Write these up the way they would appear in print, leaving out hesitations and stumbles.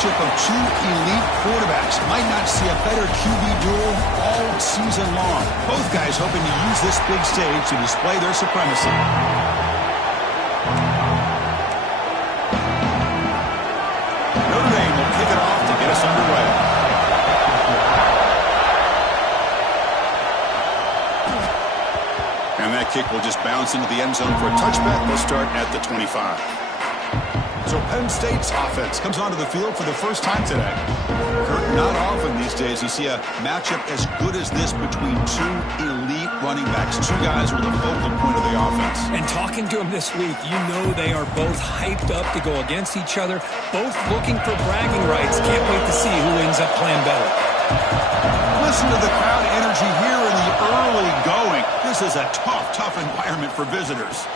matchup of two elite quarterbacks. Might not see a better QB duel all season long. Both guys hoping to use this big stage to display their supremacy. Notre Dame will kick it off to get us underway. And that kick will just bounce into the end zone for a touchback. They'll start at the 25. So Penn State's offense comes onto the field for the first time today. Kurt, not often these days you see a matchup as good as this between two elite running backs, two guys who are the focal point of the offense. And talking to them this week, you know they are both hyped up to go against each other, both looking for bragging rights. Can't wait to see who ends up playing better. Listen to the crowd energy here in the early going. This is a tough environment for visitors.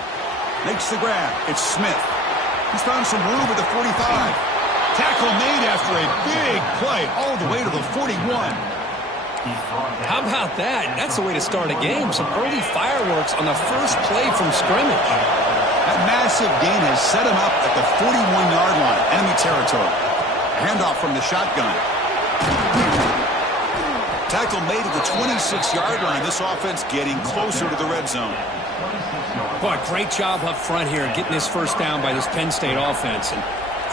Makes the grab. It's Smith. He's found some room at the 45. Tackle made after a big play all the way to the 41. How about that? That's the way to start a game. Some early fireworks on the first play from scrimmage. That massive gain has set him up at the 41-yard line, enemy territory. Handoff from the shotgun. Tackle made at the 26-yard line. This offense getting closer to the red zone. Boy, great job up front here getting this first down by this Penn State offense. And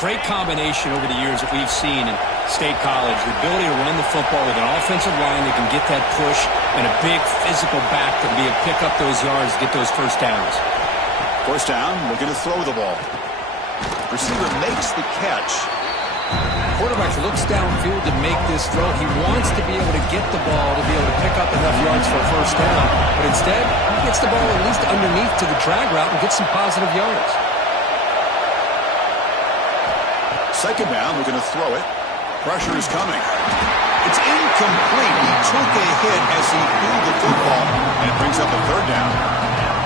great combination over the years that we've seen in State College. The ability to run the football with an offensive line that can get that push and a big physical back to be able to pick up those yards, get those first downs. First down, looking to throw the ball. Receiver makes the catch. Quarterback looks downfield to make this throw. He wants to be able to get the ball to be able to pick up enough yards for a first down. But instead, he gets the ball at least underneath to the drag route and gets some positive yards. Second down, looking to throw it. Pressure is coming. It's incomplete. He took a hit as he threw the football, and it brings up a third down.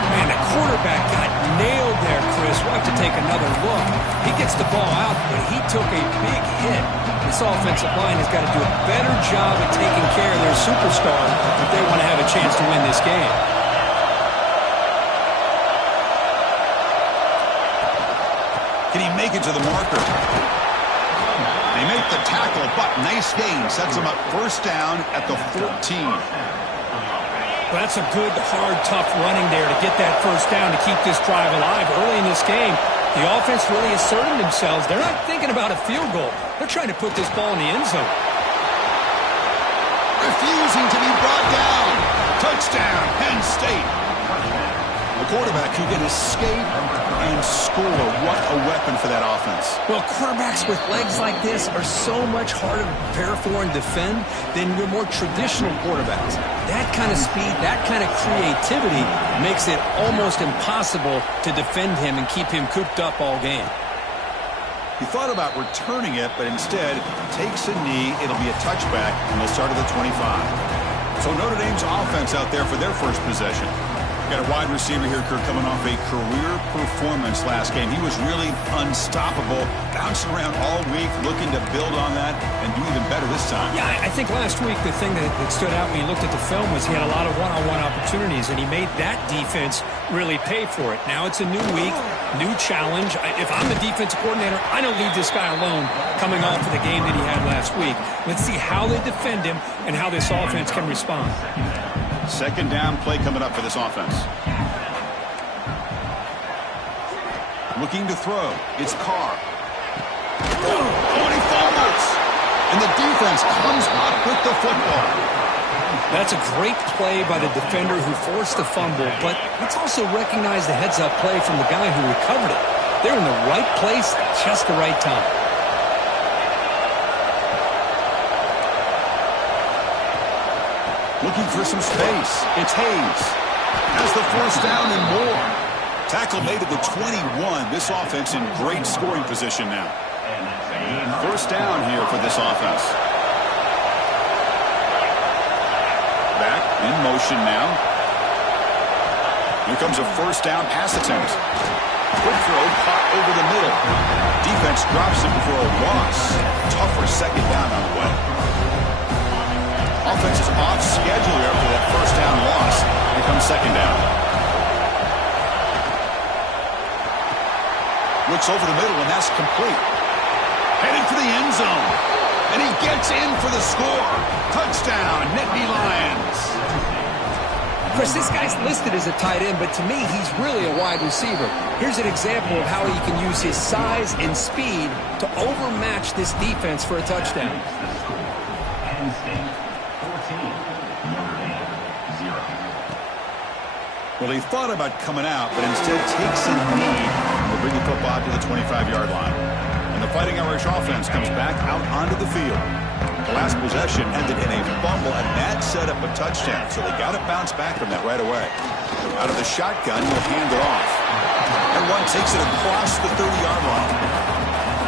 Man, the quarterback got nailed there, Chris. We'll have to take another look. He gets the ball out, but he took a big hit. This offensive line has got to do a better job of taking care of their superstar if they want to have a chance to win this game. Can he make it to the marker? They make the tackle, but nice gain. Sets him up first down at the 14. Well, that's a good, hard, tough running there to get that first down to keep this drive alive. Early in this game, the offense really asserted themselves. They're not thinking about a field goal. They're trying to put this ball in the end zone. Refusing to be brought down. Touchdown, Penn State. The quarterback who can escape and score. What a weapon for that offense. Well, quarterbacks with legs like this are so much harder to prepare for and defend than your more traditional quarterbacks. That kind of speed, that kind of creativity makes it almost impossible to defend him and keep him cooped up all game. He thought about returning it, but instead takes a knee. It'll be a touchback, and they'll start at the 25. So Notre Dame's offense out there for their first possession. Got a wide receiver here, Kirk, coming off a career performance last game. He was really unstoppable, bouncing around all week, looking to build on that and do even better this time. Yeah, I think last week the thing that stood out when you looked at the film was he had a lot of one-on-one opportunities, and he made that defense really pay for it. Now it's a new week, new challenge. If I'm the defensive coordinator, I don't leave this guy alone coming off of the game that he had last week. Let's see how they defend him and how this offense can respond. Second down play coming up for this offense. Looking to throw. It's Carr. Oh, and he fumbles. And the defense comes up with the football. That's a great play by the defender who forced the fumble, but let's also recognize the heads-up play from the guy who recovered it. They're in the right place at just the right time. Looking for some space. It's Hayes. Has the first down and more. Tackle made at the 21. This offense in great scoring position now. First down here for this offense. Back in motion now. Here comes a first down pass attempt. Quick throw, caught over the middle. Defense drops it before a loss. Tougher second down on the way. Offense is off schedule here after that first down loss. Here comes second down. Looks over the middle, and that's complete. Headed for the end zone. And he gets in for the score. Touchdown, Nittany Lions. Chris, this guy's listed as a tight end, but to me, he's really a wide receiver. Here's an example of how he can use his size and speed to overmatch this defense for a touchdown. Well, he thought about coming out, but instead takes a knee and will bring the football to the 25-yard line. And the Fighting Irish offense comes back out onto the field. The last possession ended in a fumble, and that set up a touchdown, so they got to bounce back from that right away. Out of the shotgun, he'll hand it off. And one takes it across the 30-yard line.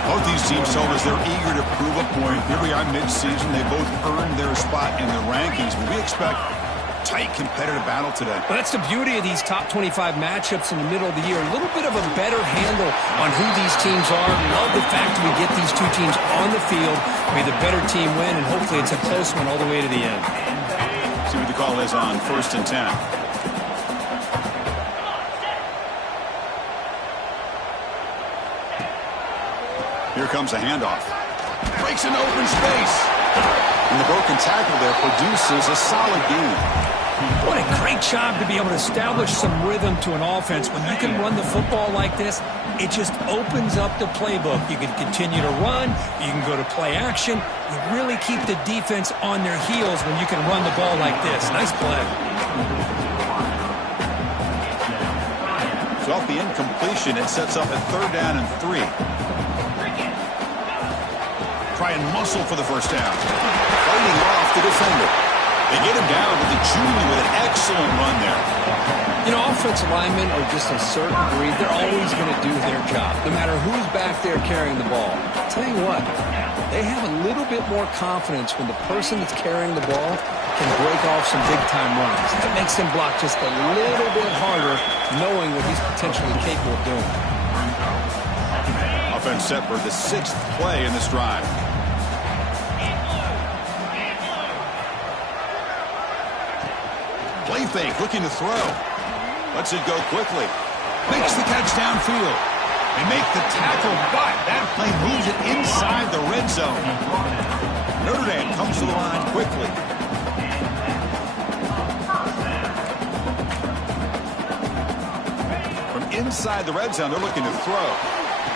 Both these teams told us they're eager to prove a point. Here we are mid-season. They both earned their spot in the rankings, but we expect tight competitive battle today. Well, that's the beauty of these top 25 matchups in the middle of the year. A little bit of a better handle on who these teams are. Love the fact we get these two teams on the field. May the better team win, and hopefully it's a close one all the way to the end. See what the call is on 1st and 10. Here comes a handoff. Breaks into open space. And the broken tackle there produces a solid gain. What a great job to be able to establish some rhythm to an offense. When you can run the football like this, it just opens up the playbook. You can continue to run. You can go to play action. You really keep the defense on their heels when you can run the ball like this. Nice play. So off the incompletion, it sets up a 3rd down and 3. Try and muscle for the first down. Fighting off the defender. They get him down with the junior with an excellent run there. You know, offensive linemen are just a certain breed. They're always going to do their job, no matter who's back there carrying the ball. I'll tell you what, they have a little bit more confidence when the person that's carrying the ball can break off some big-time runs. That makes him block just a little bit harder, knowing what he's potentially capable of doing. Offense set for the 6th play in this drive. Play fake, looking to throw. Lets it go quickly. Makes the catch downfield. They make the tackle, but that play moves it inside the red zone. Notre Dame comes to the line quickly. From inside the red zone, they're looking to throw.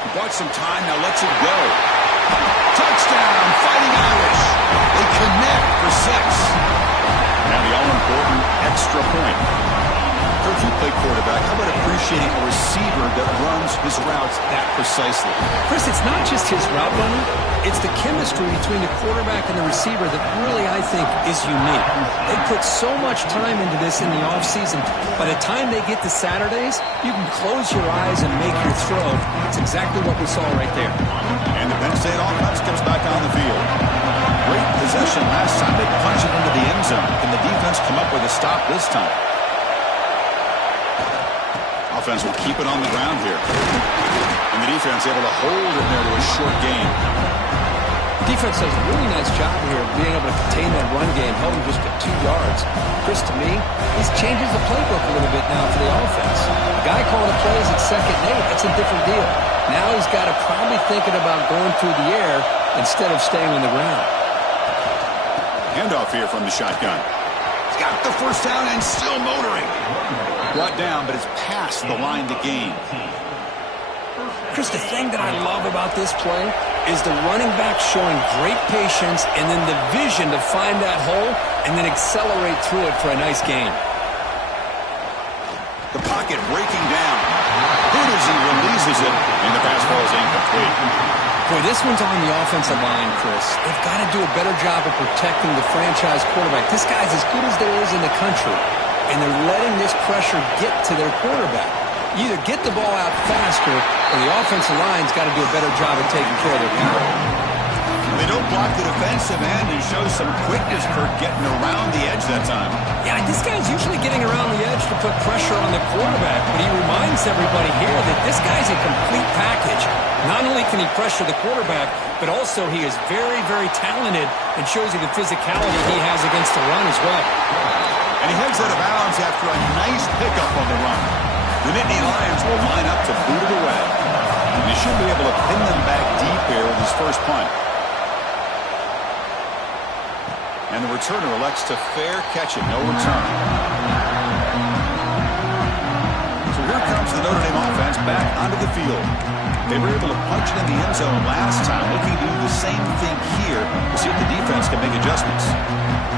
He bought some time, now lets it go. Touchdown, Fighting Irish. They connect for 6. Now the all-important extra point. Coach, you play quarterback. How about appreciating a receiver that runs his routes that precisely? Chris, it's not just his route running. It's the chemistry between the quarterback and the receiver that really, I think, is unique. They put so much time into this in the offseason. By the time they get to Saturdays, you can close your eyes and make your throw. It's exactly what we saw right there. And the Penn State offense comes back on the field. Great possession last time. They punch it into the end zone. Can the defense come up with a stop this time? Offense will keep it on the ground here. And the defense able to hold it there to a short gain. Defense does a really nice job here of being able to contain that run game, held him just at 2 yards. Chris, to me, this changes the playbook a little bit now for the offense. The guy calling the plays at 2nd and 8, that's a different deal. Now he's got to probably thinking about going through the air instead of staying on the ground. Handoff here from the shotgun. He's got the first down and still motoring. Brought down, but it's past the line to gain. Chris, the thing that I love about this play is the running back showing great patience and then the vision to find that hole and then accelerate through it for a nice gain. The pocket breaking down. Good as he releases it, and the pass ball is incomplete. Boy, this one's on the offensive line, Chris. They've got to do a better job of protecting the franchise quarterback. This guy's as good as there is in the country, and they're letting this pressure get to their quarterback. You either get the ball out faster, or the offensive line's got to do a better job of taking care of their power. They don't block the defensive end and show some quickness for getting around the edge that time. Yeah, this guy's usually getting around the edge to put pressure on the quarterback, but he reminds everybody here that this guy's a complete package. Not only can he pressure the quarterback, but also he is very, very talented and shows you the physicality he has against the run as well. And he heads out of bounds after a nice pickup on the run. The Nittany Lions will line up to boot it away. he should be able to pin them back deep here with his first punt. And the returner elects to fair catch it. No return. So here comes the Notre Dame offense back onto the field. They were able to punch it in the end zone last time, looking to do the same thing here to see if the defense can make adjustments.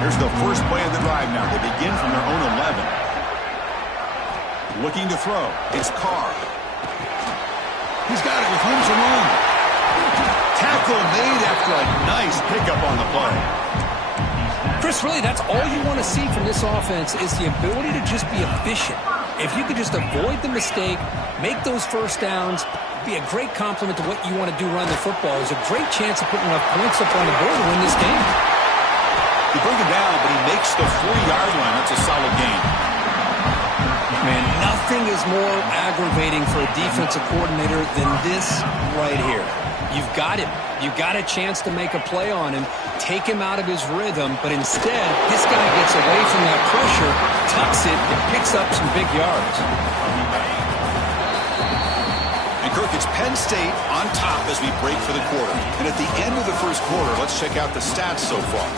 Here's the first play of the drive now. They begin from their own 11. Looking to throw. It's Carr. He's got it with room to run. Tackle made after a nice pickup on the play. Chris, really, that's all you want to see from this offense is the ability to just be efficient. If you could just avoid the mistake, make those first downs, be a great compliment to what you want to do running the football. There's a great chance of putting enough points up on the board to win this game. You bring him down, but he makes the 40-yard line. That's a solid gain. Man, nothing is more aggravating for a defensive coordinator than this right here. You've got him. You've got a chance to make a play on him, take him out of his rhythm, but instead, this guy gets away from that pressure, tucks it, and picks up some big yards. And Kirk, it's Penn State on top as we break for the quarter. And at the end of the first quarter, let's check out the stats so far.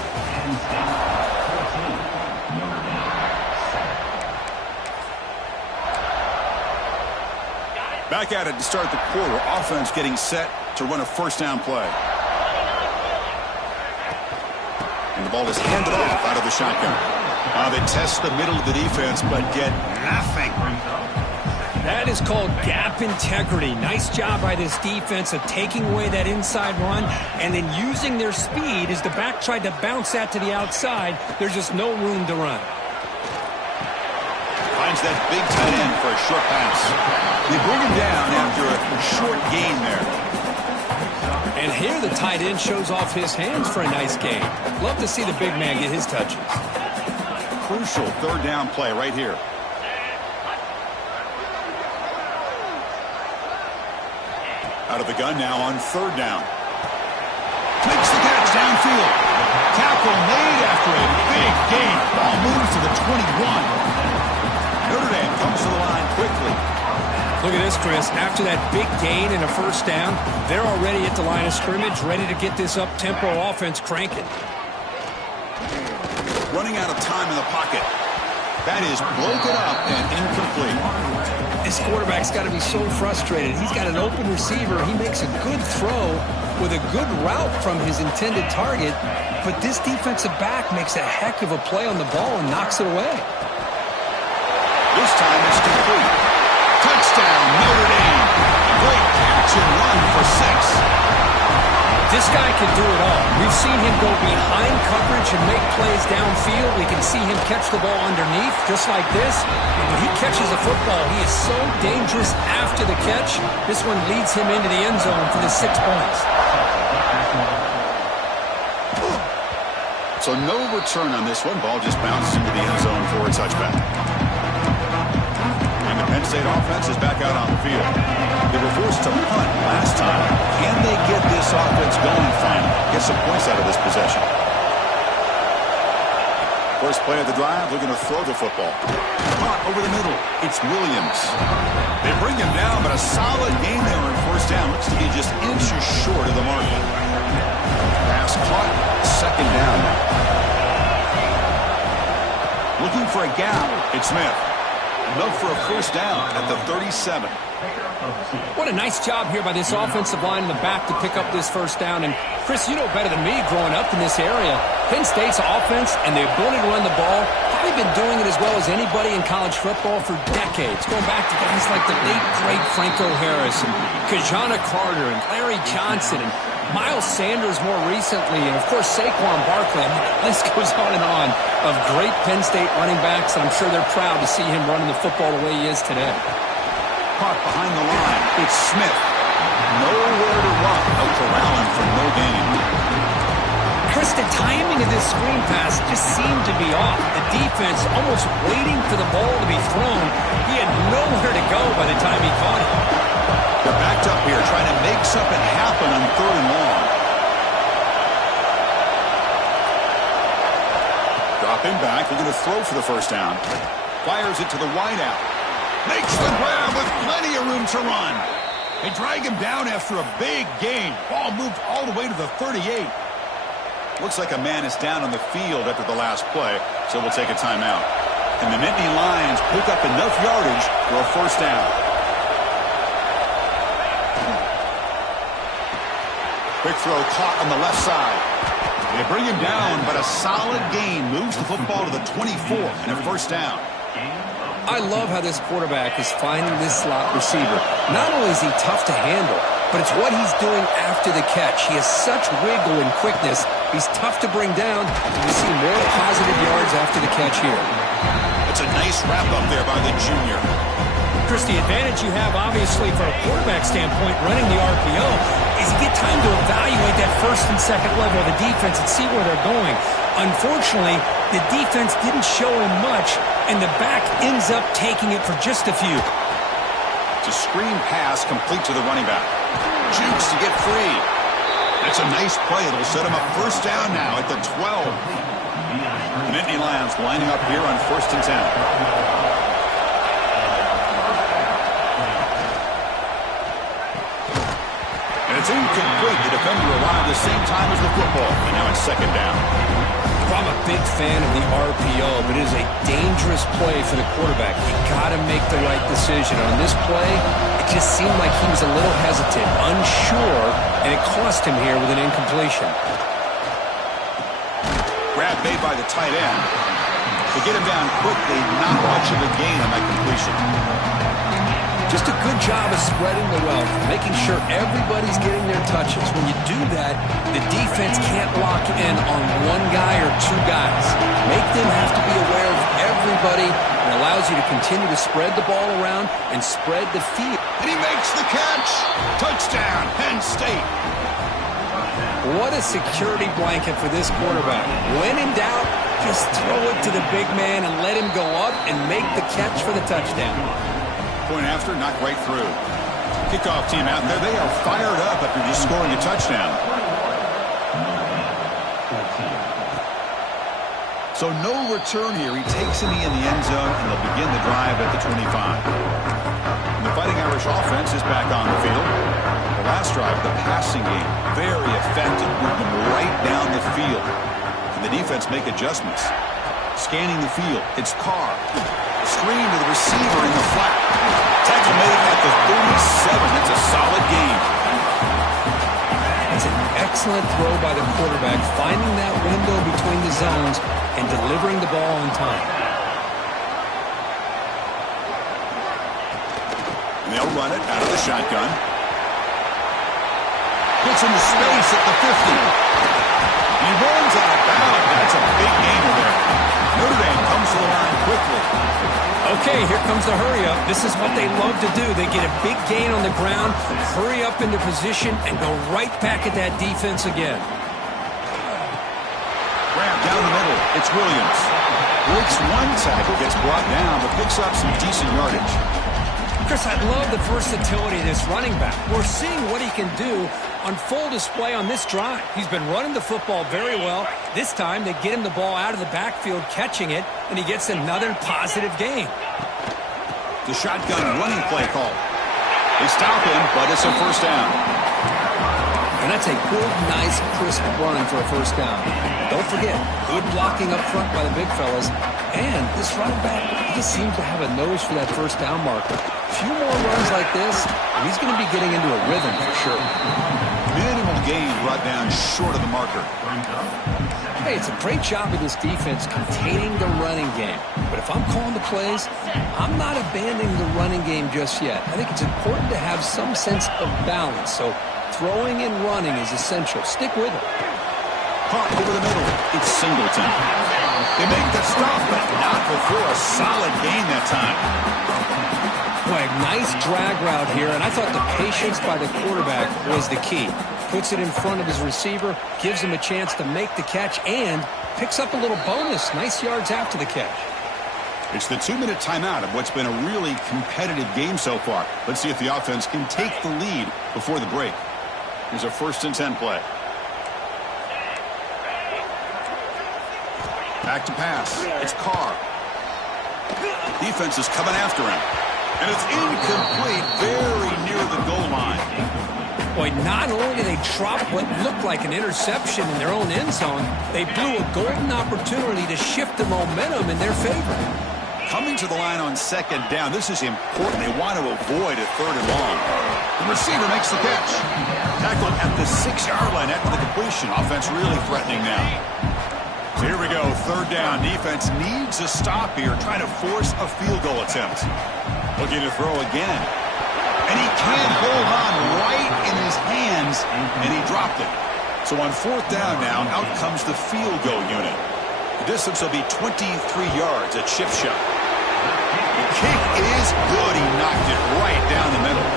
Back at it to start the quarter. Offense getting set to run a first down play. And the ball is handed off out of the shotgun. They test the middle of the defense, but get nothing. That is called gap integrity. Nice job by this defense of taking away that inside run and then using their speed as the back tried to bounce that to the outside. There's just no room to run. Finds that big tight end for a short pass. They bring him down after a short gain there. And here the tight end shows off his hands for a nice gain. Love to see the big man get his touches. Crucial third down play right here. Out of the gun now on third down. Makes the catch downfield. Tackle made after a big gain. Ball moves to the 21. Notre Dame comes to the line quickly. Look at this, Chris. After that big gain and a first down, they're already at the line of scrimmage, ready to get this up-tempo offense cranking. Running out of time in the pocket. That is broken up and incomplete. This quarterback's got to be so frustrated. He's got an open receiver. He makes a good throw with a good route from his intended target, but this defensive back makes a heck of a play on the ball and knocks it away. This time it's complete. Touchdown, Notre Dame. Great catch and run for 6. This guy can do it all. We've seen him go behind coverage and make plays downfield. We can see him catch the ball underneath, just like this. And when he catches a football, he is so dangerous after the catch. This one leads him into the end zone for the 6 points. So no return on this one. Ball just bounces into the end zone for a touchback. And the Penn State offense is back out on the field. They were forced to punt last time. Can they get this offense going finally? Get some points out of this possession. First play of the drive, looking to throw the football. Caught over the middle. It's Williams. They bring him down, but a solid gain there on first down. Looks to be just inches short of the mark. Pass caught. Second down now. Looking for a gap. It's Smith. Enough for a first down at the 37. What a nice job here by this offensive line in the back to pick up this first down. And, Chris, you know better than me growing up in this area, Penn State's offense and the ability to run the ball, they've been doing it as well as anybody in college football for decades, going back to guys like the late, great Franco Harris and Kajana Carter and Larry Johnson and Miles Sanders more recently, and, of course, Saquon Barkley. I mean, the list goes on of great Penn State running backs, and I'm sure they're proud to see him running the football the way he is today. Caught behind the line. It's Smith. Nowhere to run. No corralling for no gain. Chris, the timing of this screen pass just seemed to be off. The defense almost waiting for the ball to be thrown. He had nowhere to go by the time he caught it. They're backed up here trying to make something happen on third and long. Dropping back. They're going to throw for the first down. Fires it to the wideout. Makes the grab with plenty of room to run. They drag him down after a big gain. Ball moved all the way to the 38. Looks like a man is down on the field after the last play, so we'll take a timeout. And the Nittany Lions pick up enough yardage for a first down. Quick throw caught on the left side. They bring him down, but a solid gain moves the football to the 24 and a first down. I love how this quarterback is finding this slot receiver. Not only is he tough to handle, but it's what he's doing after the catch. He has such wiggle and quickness. He's tough to bring down. You see more positive yards after the catch here. It's a nice wrap-up there by the junior. Chris, the advantage you have, obviously, from a quarterback standpoint, running the RPO, is you get time to evaluate that first and second level of the defense and see where they're going. Unfortunately, the defense didn't show him much, and the back ends up taking it for just a few. It's a screen pass complete to the running back. Jukes to get free. That's a nice play. It'll set him up first down now at the 12. The Nittany Lions lining up here on 1st and 10. And it's incomplete. The defender arrived the same time as the football. And now it's 2nd down. I'm a big fan of the RPO, but it is a dangerous play for the quarterback. You got to make the right decision. On this play, it just seemed like he was a little hesitant, unsure, and it cost him here with an incompletion. Grab made by the tight end. To get him down quickly, not much of a gain on that completion. Just a good job of spreading the wealth, making sure everybody's getting their touches. When you do that, the defense can't lock in on one guy or two guys. Make them have to be aware of everybody, and allows you to continue to spread the ball around and spread the field. And he makes the catch. Touchdown, Penn State. What a security blanket for this quarterback. When in doubt, just throw it to the big man and let him go up and make the catch for the touchdown. Point after, knocked right through. Kickoff team out there. They are fired up after just scoring a touchdown. So no return here. He takes a knee in the end zone, and they'll begin the drive at the 25. And the Fighting Irish offense is back on the field. The last drive, the passing game, very effective, moving right down the field. And the defense make adjustments. Scanning the field, it's Carr. Screen to the receiver in the flat. Tackle made at the 37. It's a solid gain. It's an excellent throw by the quarterback, finding that window between the zones and delivering the ball on time. And they'll run it out of the shotgun. Gets into space at the 50. He runs out of bounds. That's a big gainer there. Notre Dame comes to the line quickly. Okay, here comes the hurry-up. This is what they love to do. They get a big gain on the ground, hurry up into position, and go right back at that defense again. Grab down the middle. It's Williams. Breaks one tackle, gets brought down, but picks up some decent yardage. Chris, I love the versatility of this running back. We're seeing what he can do on full display on this drive. He's been running the football very well. This time, they get him the ball out of the backfield, catching it, and he gets another positive gain. The shotgun running play call. They stop him, but it's a first down. And that's a good, nice, crisp run for a first down. Don't forget, good blocking up front by the big fellas. And this running back, he just seems to have a nose for that first down marker. A few more runs like this, and he's going to be getting into a rhythm for sure. Minimal gain brought down short of the marker. Hey, it's a great job of this defense containing the running game. But if I'm calling the plays, I'm not abandoning the running game just yet. I think it's important to have some sense of balance. So throwing and running is essential. Stick with it. Caught over the middle. It's Singleton. They make the stop, but not before a solid gain that time. Boy, nice drag route here, and I thought the patience by the quarterback was the key. Puts it in front of his receiver, gives him a chance to make the catch, and picks up a little bonus. Nice yards after the catch. It's the 2-minute timeout of what's been a really competitive game so far. Let's see if the offense can take the lead before the break. Here's a 1st and 10 play. Back to pass. It's Carr. Defense is coming after him. And it's incomplete, very near the goal line. Boy, not only did they drop what looked like an interception in their own end zone, they blew a golden opportunity to shift the momentum in their favor. Coming to the line on second down, this is important. They want to avoid a third and long. The receiver makes the catch. Tackled at the 6-yard line after the completion. Offense really threatening now. So here we go, third down. Defense needs a stop here, trying to force a field goal attempt. Looking to throw again. And he can't hold on right in his hands, and he dropped it. So on fourth down now, out comes the field goal unit. The distance will be 23 yards at chip shot. The kick is good. He knocked it right down the middle.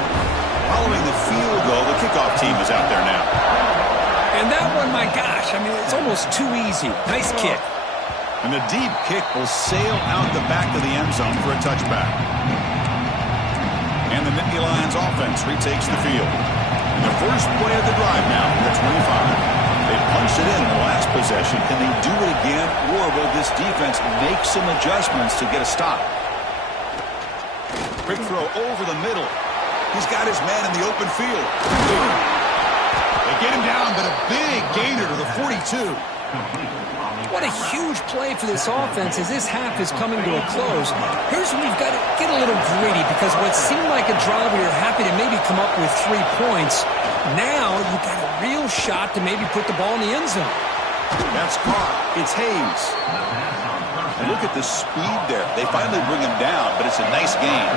Following the field goal, the kickoff team is out there now. And that one, my gosh, I mean, it's almost too easy. Nice kick. And the deep kick will sail out the back of the end zone for a touchback. And the Nittany Lions offense retakes the field. And the first play of the drive now from the 25. They punched it in the last possession. Can they do it again, or will this defense make some adjustments to get a stop? Quick throw over the middle. He's got his man in the open field. They get him down, but a big gainer to the 42. What a huge play for this offense as this half is coming to a close. Here's where we've got to get a little gritty, because what seemed like a drive where you're happy to maybe come up with 3 points, now you've got a real shot to maybe put the ball in the end zone. That's caught. It's Hayes. And look at the speed there. They finally bring him down, but it's a nice gain.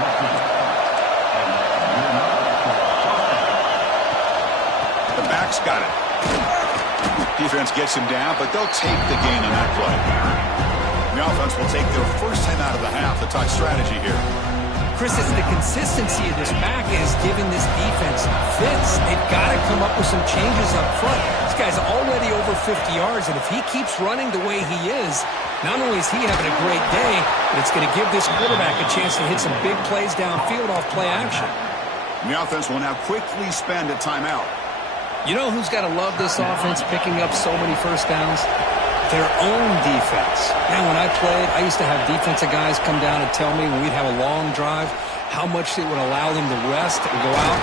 The back's got it. Defense gets him down, but they'll take the gain on that play. The offense will take their first time out of the half to talk strategy here. Chris, it's the consistency of this back is giving this defense fits. They've got to come up with some changes up front. This guy's already over 50 yards, and if he keeps running the way he is, not only is he having a great day, but it's going to give this quarterback a chance to hit some big plays downfield off play action. The offense will now quickly spend a timeout. You know who's got to love this offense picking up so many first downs? Their own defense. Man, when I played, I used to have defensive guys come down and tell me when we'd have a long drive how much it would allow them to rest and go out.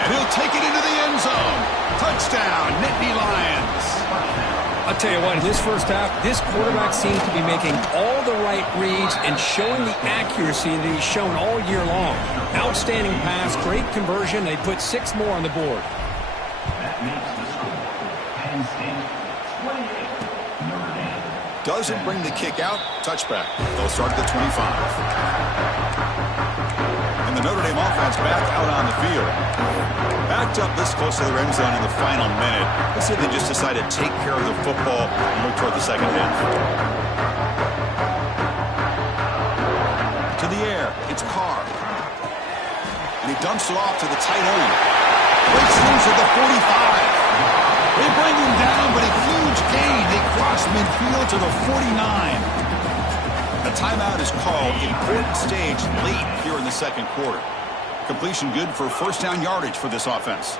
And he'll take it into the end zone. Touchdown, Nittany Lions. I'll tell you what, in this first half, this quarterback seems to be making all the right reads and showing the accuracy that he's shown all year long. Outstanding pass, great conversion. They put 6 more on the board. Doesn't bring the kick out. Touchback. They'll start at the 25. And the Notre Dame offense back out on the field. Backed up this close to the end zone in the final minute. Let's see if they just decide to take care of the football and move toward the second half. To the air. It's Carr. And he dumps it off to the tight end. Breaks loose at the 45. They bring him down, but a huge gain. They cross midfield to the 49. A timeout is called. Important stage late here in the second quarter. Completion good for first down yardage for this offense.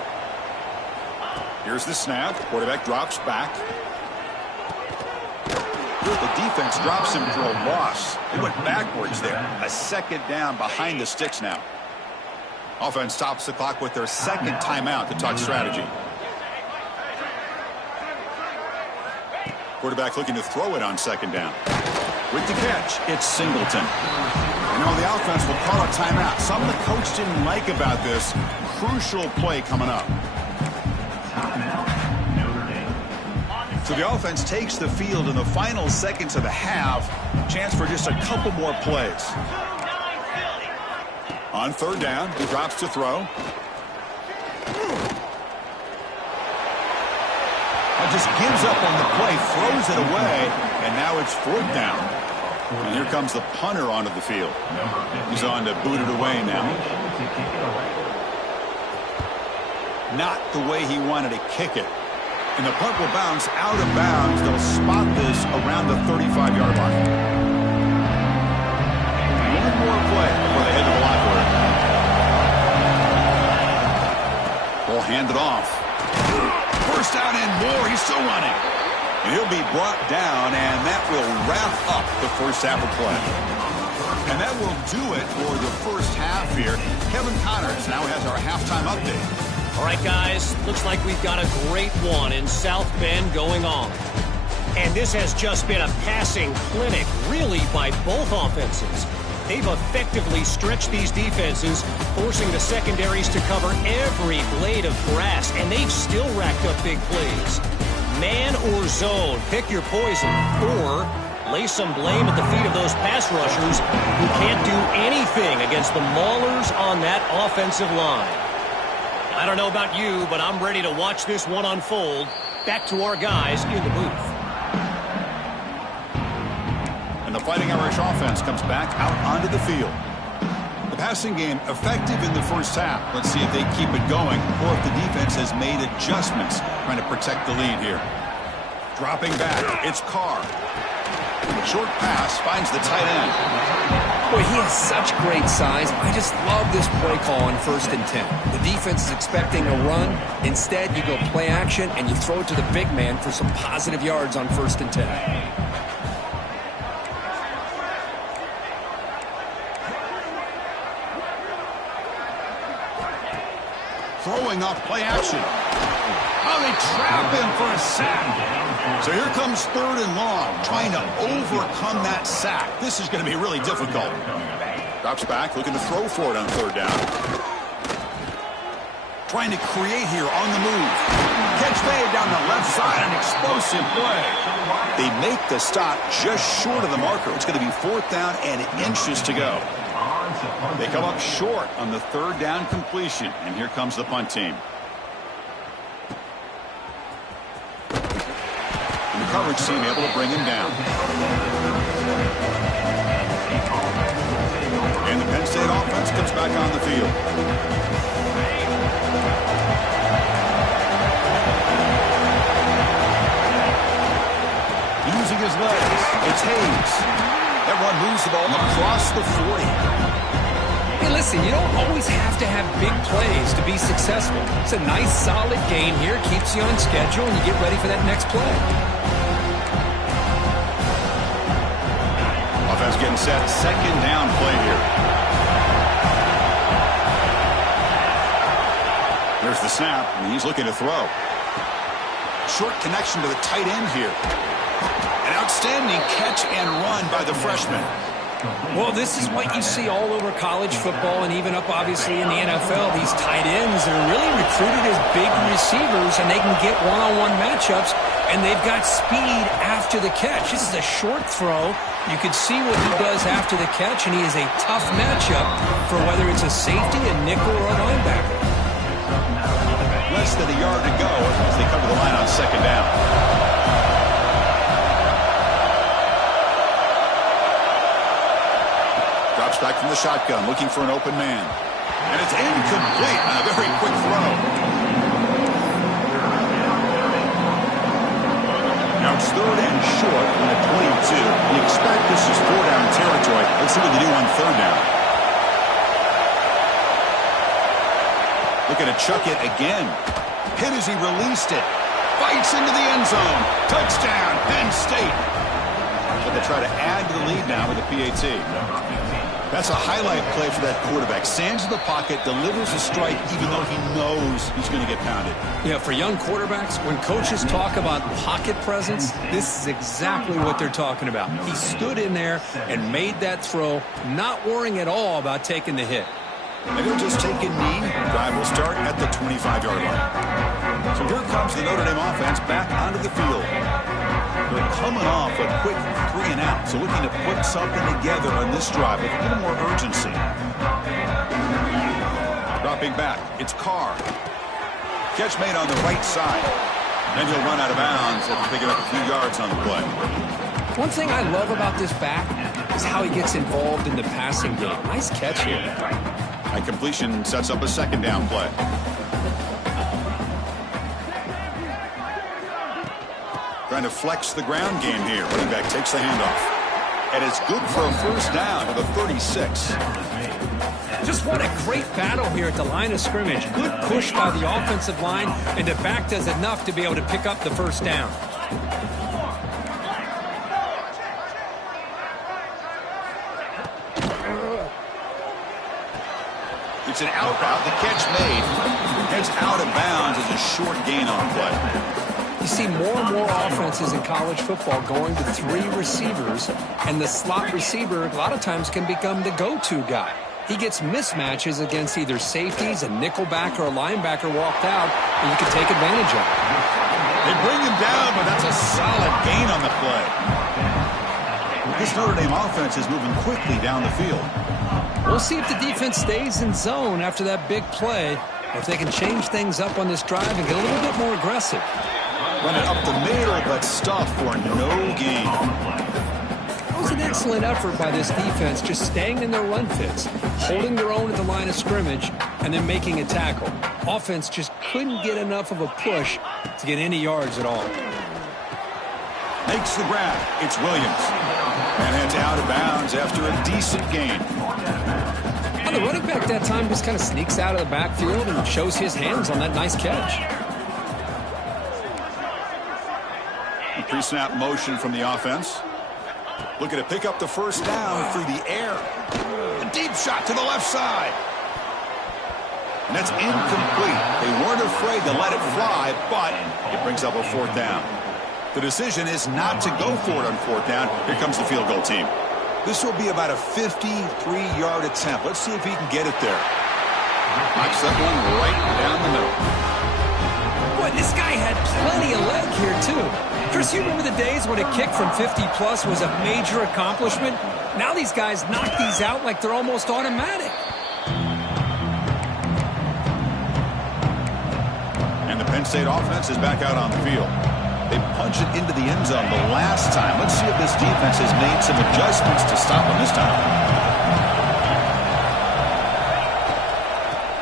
Here's the snap. Quarterback drops back. The defense drops him for a loss. They went backwards there. A second down behind the sticks now. Offense stops the clock with their second timeout to talk strategy. Quarterback looking to throw it on second down. With the catch, it's Singleton. You know, the offense will call a timeout. Something the coach didn't like about this. Crucial play coming up. So the offense takes the field in the final seconds of the half. Chance for just a couple more plays. On third down, he drops to throw. Just gives up on the play, throws it away, and now it's fourth down. And here comes the punter onto the field. He's on to boot it away now. Not the way he wanted to kick it. And the punt will bounce out of bounds. They'll spot this around the 35-yard line. One more play before they head to the locker room. We'll hand it off. First down and more. He's still running. And he'll be brought down, and that will wrap up the first half of play. And that will do it for the first half here. Kevin Connors now has our halftime update. All right, guys, looks like we've got a great one in South Bend going on. And this has just been a passing clinic, really, by both offenses. They've effectively stretched these defenses, forcing the secondaries to cover every blade of grass, and they've still racked up big plays. Man or zone, pick your poison, or lay some blame at the feet of those pass rushers who can't do anything against the maulers on that offensive line. I don't know about you, but I'm ready to watch this one unfold. Back to our guys in the booth. And the Fighting Irish offense comes back out onto the field. The passing game effective in the first half. Let's see if they keep it going or if the defense has made adjustments trying to protect the lead here. Dropping back, it's Carr. Short pass finds the tight end. Boy, he has such great size. I just love this play call on 1st and 10. The defense is expecting a run. Instead, you go play action and you throw it to the big man for some positive yards on 1st and 10. Throwing off play action. Oh, they trap him for a sack. So here comes 3rd and long, trying to overcome that sack. This is going to be really difficult. Drops back, looking to throw for it on 3rd down. Trying to create here on the move. Catch made down the left side, an explosive play. They make the stop just short of the marker. It's going to be 4th down and inches to go. They come up short on the 3rd down completion, and here comes the punt team. And the coverage team able to bring him down. And the Penn State offense comes back on the field. Using his legs, it's Hayes. That one moves the ball across the 40. Hey, listen, you don't always have to have big plays to be successful. It's a nice, solid gain here. Keeps you on schedule, and you get ready for that next play. Offense getting set. 2nd down play here. There's the snap, and he's looking to throw. Short connection to the tight end here. An outstanding catch and run by the freshman. Well, this is what you see all over college football and even up, obviously, in the NFL. These tight ends are really recruited as big receivers, and they can get one-on-one matchups, and they've got speed after the catch. This is a short throw. You can see what he does after the catch, and he is a tough matchup for whether it's a safety, a nickel, or a linebacker. Less than a yard to go as they come to the line on 2nd down. Drops back from the shotgun, looking for an open man. And it's incomplete on a very quick throw. Now it's 3rd and short at 22. You expect this is 4-down territory. Let's see what they do on 3rd down. Looking to chuck it again. Hit as he released it. Fights into the end zone. Touchdown, Penn State. So they try to add to the lead now with a PAT. That's a highlight play for that quarterback. Stands in the pocket, delivers a strike even though he knows he's going to get pounded. Yeah, for young quarterbacks, when coaches talk about pocket presence, this is exactly what they're talking about. He stood in there and made that throw, not worrying at all about taking the hit. And he'll just take a knee. Drive will start at the 25-yard line. So here comes the Notre Dame offense back onto the field. They're coming off a quick 3-and-out, so looking to put something together on this drive with a little more urgency. Dropping back, it's Carr. Catch made on the right side. Then he'll run out of bounds after picking up a few yards on the play. One thing I love about this back is how he gets involved in the passing game. Nice catch here. High completion sets up a 2nd down play. Trying to flex the ground game here. Running back takes the handoff. And it's good for a 1st down to the 36. Just what a great battle here at the line of scrimmage. Good push by the offensive line, and the back does enough to be able to pick up the 1st down. It's an out route. The catch made. Heads out of bounds as a short gain on the play. You see more and more offenses in college football going to 3 receivers, and the slot receiver a lot of times can become the go-to guy. He gets mismatches against either safeties, a nickelback, or a linebacker walked out, and you can take advantage of it. They bring him down, but that's a solid gain on the play. This Notre Dame offense is moving quickly down the field. We'll see if the defense stays in zone after that big play, or if they can change things up on this drive and get a little bit more aggressive. Run it up the middle, but stuff for no gain. That was an excellent effort by this defense, just staying in their run fits, holding their own at the line of scrimmage, and then making a tackle. Offense just couldn't get enough of a push to get any yards at all. Makes the grab. It's Williams. And heads out of bounds after a decent gain. Well, the running back that time just kind of sneaks out of the backfield and shows his hands on that nice catch. Pre-snap motion from the offense. Looking to pick up the first down through the air. A deep shot to the left side. And that's incomplete. They weren't afraid to let it fly, but it brings up a 4th down. The decision is not to go for it on 4th down. Here comes the field goal team. This will be about a 53-yard attempt. Let's see if he can get it there. Knocks that one right down the middle. Boy, this guy had plenty of leg here, too. Chris, you remember the days when a kick from 50-plus was a major accomplishment? Now these guys knock these out like they're almost automatic. And the Penn State offense is back out on the field. They punch it into the end zone the last time. Let's see if this defense has made some adjustments to stop them this time.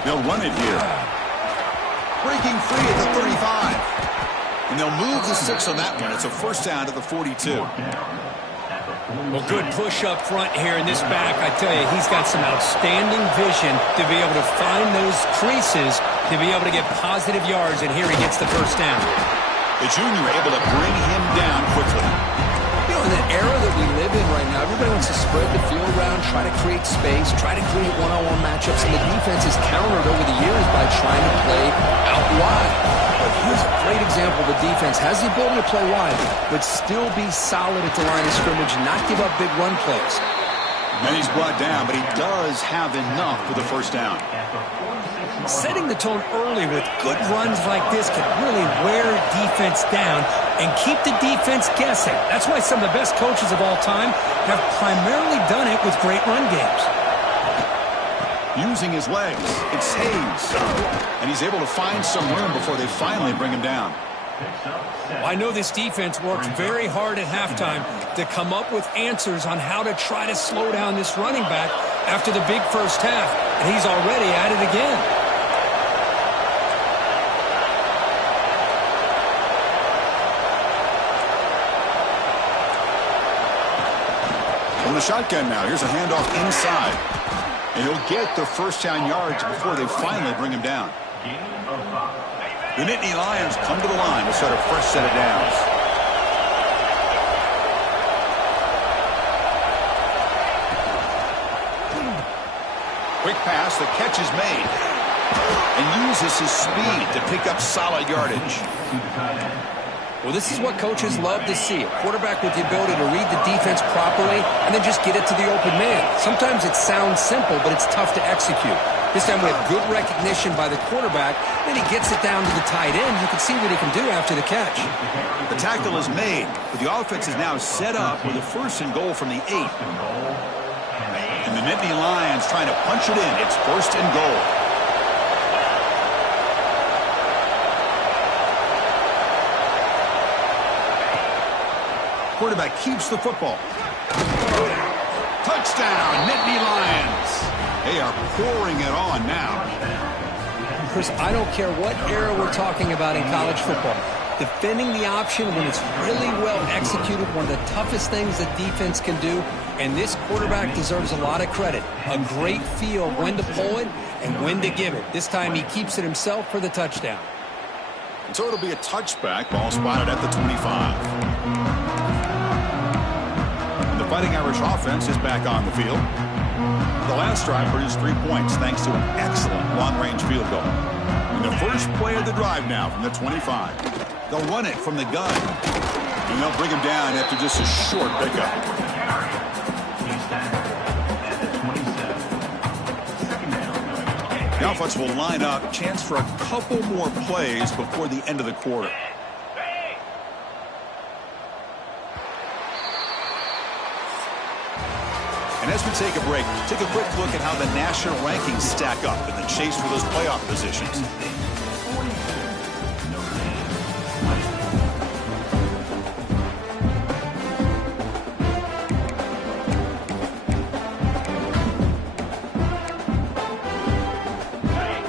They'll run it here. Breaking free at the 35. And they'll move the 6 on that one. It's a first down to the 42. Well, good push up front here in this back. I tell you, he's got some outstanding vision to be able to find those creases, to be able to get positive yards, and here he gets the first down. The junior able to bring him down quickly. You know, in the era that we live in right now, everybody wants to spread the field around, try to create space, try to create one-on-one matchups, and the defense is countered over the years by trying to play out wide. But here's a great example. The defense has the ability to play wide, but still be solid at the line of scrimmage, not give up big run plays. And he's brought down, but he does have enough for the first down. Setting the tone early with good runs like this can really wear defense down and keep the defense guessing. That's why some of the best coaches of all time have primarily done it with great run games. Using his legs, it's Hayes. And he's able to find some room before they finally bring him down. Well, I know this defense worked very hard at halftime to come up with answers on how to try to slow down this running back after the big first half, and he's already at it again. From the shotgun now, here's a handoff inside. And he'll get the first down yards before they finally bring him down. The Nittany Lions come to the line to start a fresh set of downs. Quick pass, the catch is made. And uses his speed to pick up solid yardage. Well, this is what coaches love to see. A quarterback with the ability to read the defense properly and then just get it to the open man. Sometimes it sounds simple, but it's tough to execute. This time we have good recognition by the quarterback. Then he gets it down to the tight end. You can see what he can do after the catch. The tackle is made, but the offense is now set up with a 1st and goal from the 8. And the Nittany Lions trying to punch it in. It's 1st and goal. Quarterback keeps the football. Touchdown, Nittany Lions. They are pouring it on now. Chris, I don't care what era we're talking about in college football. Defending the option when it's really well executed, one of the toughest things that defense can do, and this quarterback deserves a lot of credit. A great feel of when to pull it and when to give it. This time he keeps it himself for the touchdown. And so it'll be a touchback, ball spotted at the 25. The Fighting Irish offense is back on the field. the last drive produced 3 points thanks to an excellent long-range field goal. And the first play of the drive now from the 25. They'll run it from the gun. And they'll bring him down after just a short pickup. The offense will line up. Chance for a couple more plays before the end of the quarter. And as we take a break, take a quick look at how the national rankings stack up in the chase for those playoff positions.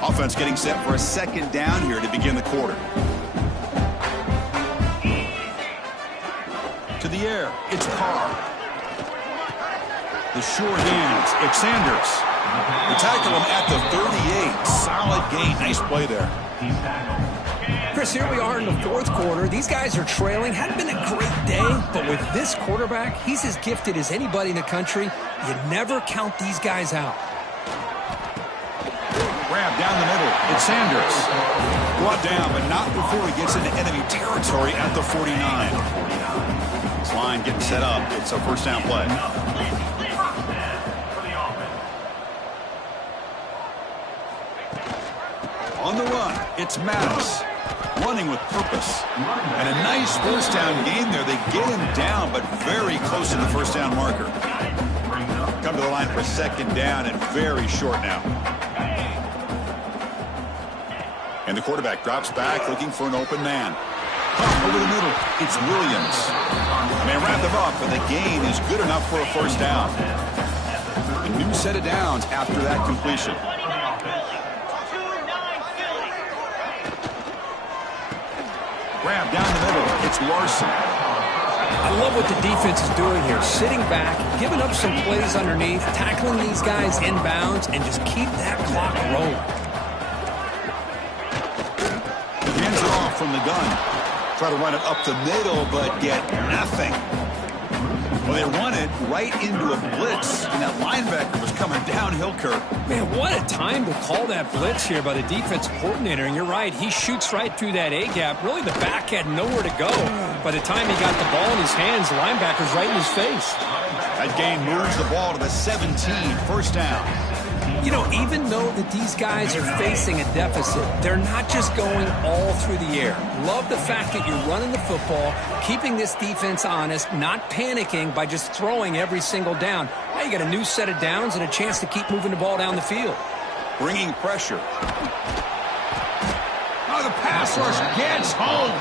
Offense getting set for a second down here to begin the quarter. To the air, it's Carr. The short hands, it's Sanders. They tackle him at the 38. Solid gain. Nice play there. Chris, here we are in the fourth quarter. These guys are trailing. Hadn't been a great day, but with this quarterback, he's as gifted as anybody in the country. You never count these guys out. Grab down the middle. It's Sanders. Brought down, but not before he gets into enemy territory at the 49. This line getting set up. It's a first down play. On the run, it's Mattis. Running with purpose. And a nice first down gain there. They get him down, but very close to the first down marker. Come to the line for a second down and very short now. And the quarterback drops back looking for an open man. Pump over the middle. It's Williams. And they wrap him up, but the gain is good enough for a first down. A new set of downs after that completion. Grab down the middle. It's Larson. I love what the defense is doing here. Sitting back, giving up some plays underneath, tackling these guys inbounds, and just keep that clock rolling. Hands it off from the gun. Try to run it up the middle, but get nothing. Well, they run it right into a blitz, and that linebacker was coming downhill, Kirk. Man, what a time to call that blitz here by the defense coordinator. And you're right, he shoots right through that A-gap. Really, the back had nowhere to go. By the time he got the ball in his hands, the linebacker's right in his face. That gain moves the ball to the 17, first down. You know, even though that these guys are facing a deficit, they're not just going all through the air. Love the fact that you're running the football, keeping this defense honest, not panicking by just throwing every single down. Now you got a new set of downs and a chance to keep moving the ball down the field. Bringing pressure. Oh, the pass rush gets home.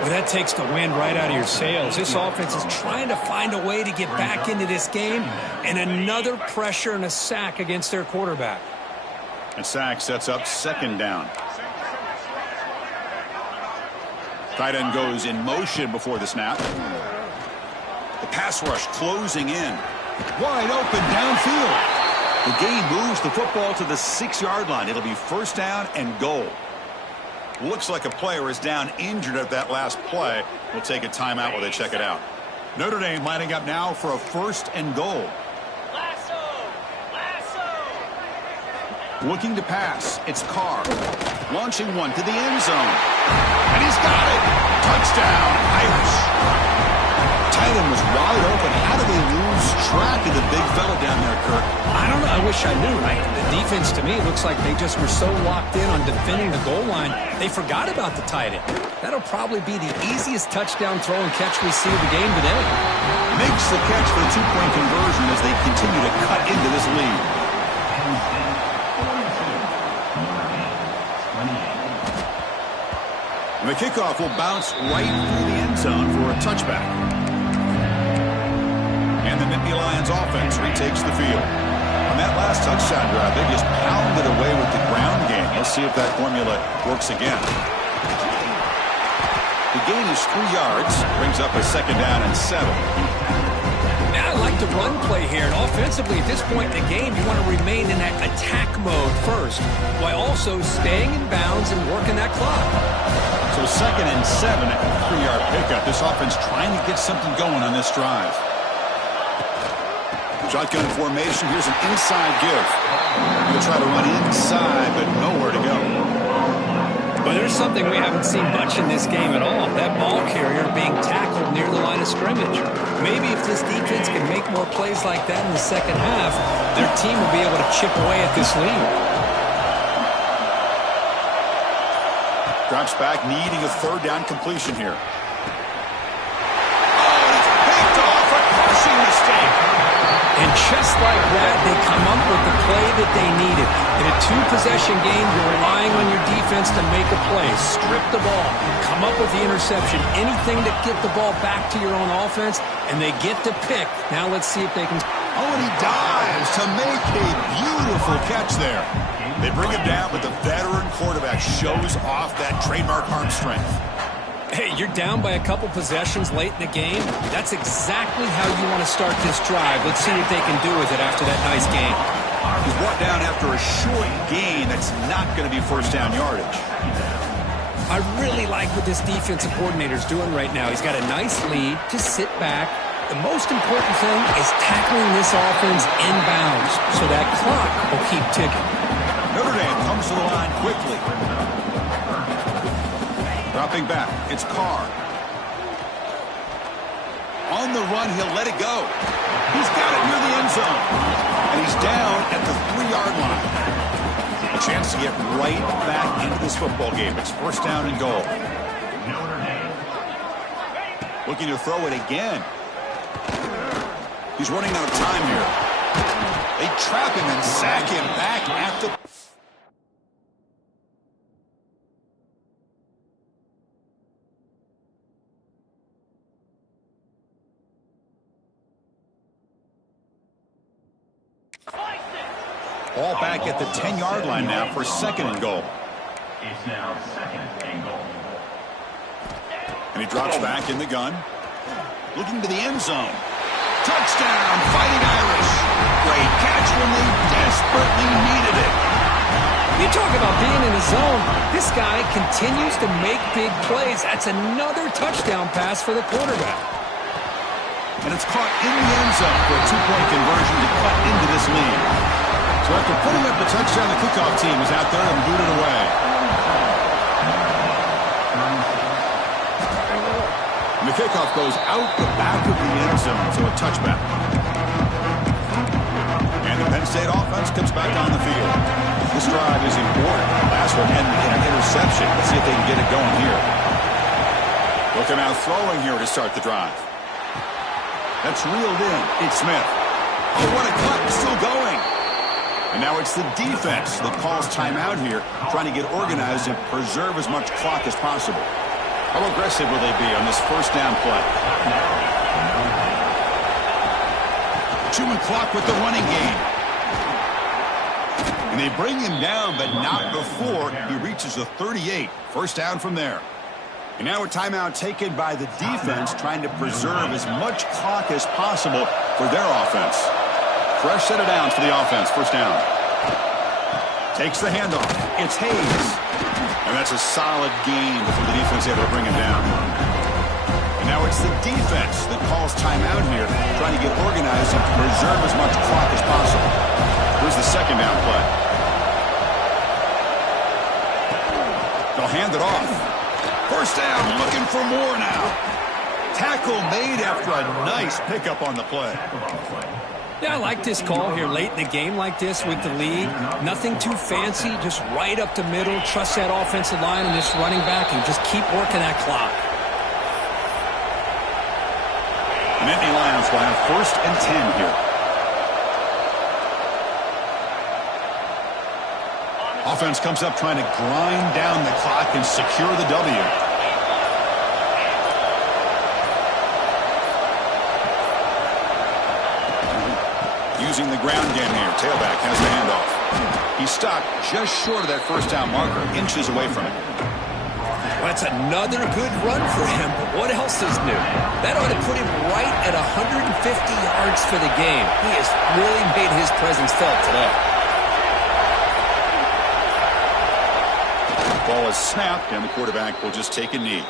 Well, that takes the wind right out of your sails. This offense is trying to find a way to get back into this game, and another pressure and a sack against their quarterback. And sack sets up second down. Tight end goes in motion before the snap. The pass rush closing in. Wide open downfield. The gain moves the football to the 6-yard line. It'll be first down and goal. Looks like a player is down injured at that last play. We'll take a timeout while they check it out. Notre Dame lining up now for a first and goal. Looking to pass. It's Carr. Launching one to the end zone. And he's got it. Touchdown, Irish. Tight end was wide open. How do they lose track of the big fella down there, Kirk? I don't know. I wish I knew. The defense, to me, looks like they just were so locked in on defending the goal line, they forgot about the tight end. That'll probably be the easiest touchdown throw and catch we see of the game today. Makes the catch for the two-point conversion as they continue to cut into this lead. And the kickoff will bounce right through the end zone for a touchback. And the Nittany Lions offense retakes the field. On that last touchdown drive, they just pounded away with the ground game. Let's see if that formula works again. The gain is 3 yards, brings up a second down and 7. Now I like the run play here. And offensively, at this point in the game, you want to remain in that attack mode first, while also staying in bounds and working that clock. So second and 7 at a 3-yard pickup. This offense trying to get something going on this drive. Shotgun formation. Here's an inside give. He'll try to run inside, but nowhere to go. Well, there's something we haven't seen much in this game at all. That ball carrier being tackled near the line of scrimmage. Maybe if this defense can make more plays like that in the second half, their team will be able to chip away at this lead. Drops back, needing a third down completion here. Oh, and it's picked off. A crushing mistake. And just like that, they come up with the play that they needed. In a two-possession game, you're relying on your defense to make a play. Strip the ball. Come up with the interception. Anything to get the ball back to your own offense, and they get to pick. Now let's see if they can... Oh, and he dives to make a beautiful catch there. They bring him down, but the veteran quarterback shows off that trademark arm strength. Hey, you're down by a couple possessions late in the game. That's exactly how you want to start this drive. Let's see what they can do with it after that nice game. He's brought down after a short gain. That's not going to be first down yardage. I really like what this defensive coordinator is doing right now. He's got a nice lead. Just sit back. The most important thing is tackling this offense inbounds so that clock will keep ticking. Notre Dame comes to the line quickly. Dropping back, it's Carr. On the run, he'll let it go. He's got it near the end zone. And he's down at the 3-yard line. A chance to get right back into this football game. It's first down and goal. Looking to throw it again. He's running out of time here. They trap him and sack him back at the... Ball back at the 10-yard line now for second and goal. It's now second and goal. And he drops back in the gun. Looking to the end zone. Touchdown, Fighting Irish. Great catch when they desperately needed it. You talk about being in the zone. This guy continues to make big plays. That's another touchdown pass for the quarterback. And it's caught in the end zone for a two-point conversion to cut into this lead. So after putting up the touchdown, the kickoff team is out there and booted away. And the kickoff goes out the back of the end zone, so a touchback. And the Penn State offense comes back on the field. This drive is important. Last one ended in an interception. Let's see if they can get it going here. Looking out throwing here to start the drive. That's reeled in. It's Smith. Oh, what a cut. Still going. And now it's the defense that calls timeout here, trying to get organized and preserve as much clock as possible. How aggressive will they be on this first down play? Chewing clock with the running game. And they bring him down, but not before he reaches the 38. First down from there. And now a timeout taken by the defense, trying to preserve as much clock as possible for their offense. Fresh set of downs for the offense. First down. Takes the handoff. It's Hayes. And that's a solid gain for the defense able to bring him down. And now it's the defense that calls timeout here, trying to get organized and preserve as much clock as possible. Here's the second down play. They'll hand it off. First down, looking for more now. Tackle made after a nice pickup on the play. Yeah, I like this call here late in the game like this with the lead. Nothing too fancy, just right up the middle. Trust that offensive line and this running back and just keep working that clock. Nittany Lions will have first and 10 here. Offense comes up trying to grind down the clock and secure the W. Using the ground game here. Tailback has the handoff. He stopped just short of that first down marker, inches away from it. Well, that's another good run for him, but what else is new? That ought to put him right at 150 yards for the game. He has really made his presence felt today. Ball is snapped, and the quarterback will just take a knee.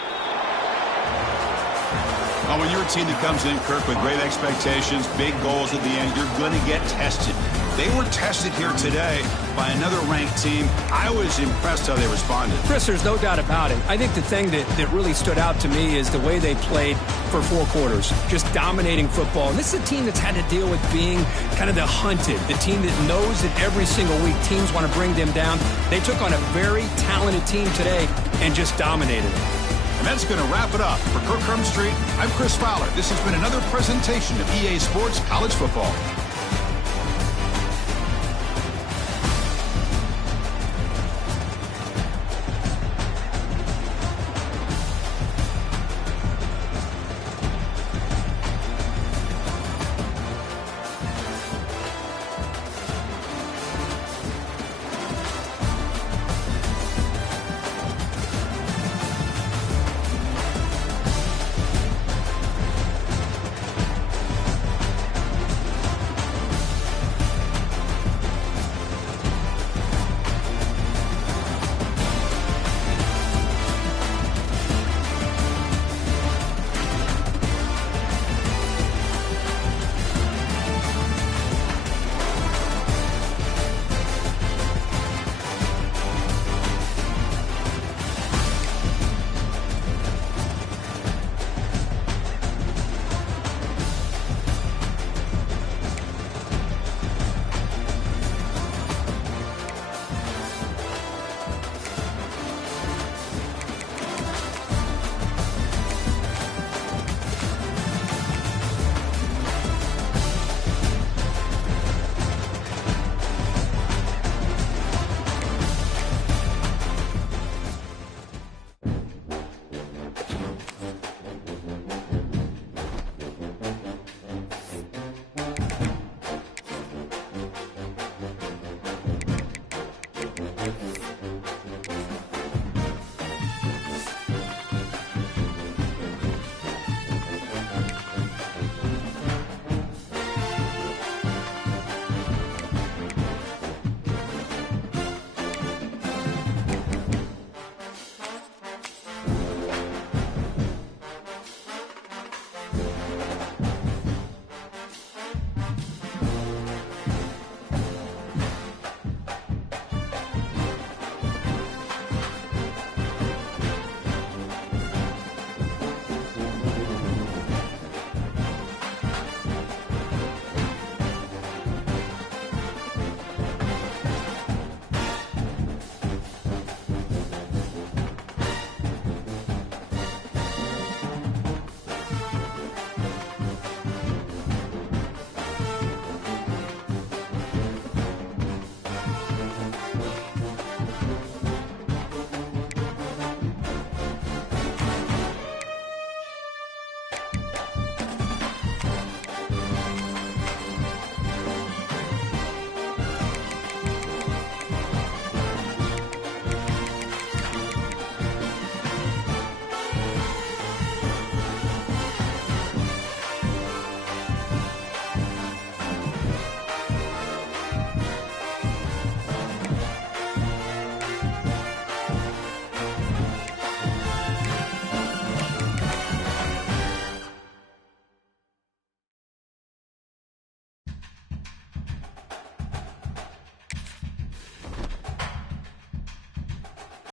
Oh, when you're a team that comes in, Kirk, with great expectations, big goals at the end, you're going to get tested. They were tested here today by another ranked team. I was impressed how they responded. Chris, there's no doubt about it. I think the thing that really stood out to me is the way they played for 4 quarters, just dominating football. And this is a team that's had to deal with being kind of the hunted, the team that knows that every single week teams want to bring them down. They took on a very talented team today and just dominated them. And that's going to wrap it up. For Kirk Street, I'm Chris Fowler. This has been another presentation of EA Sports College Football.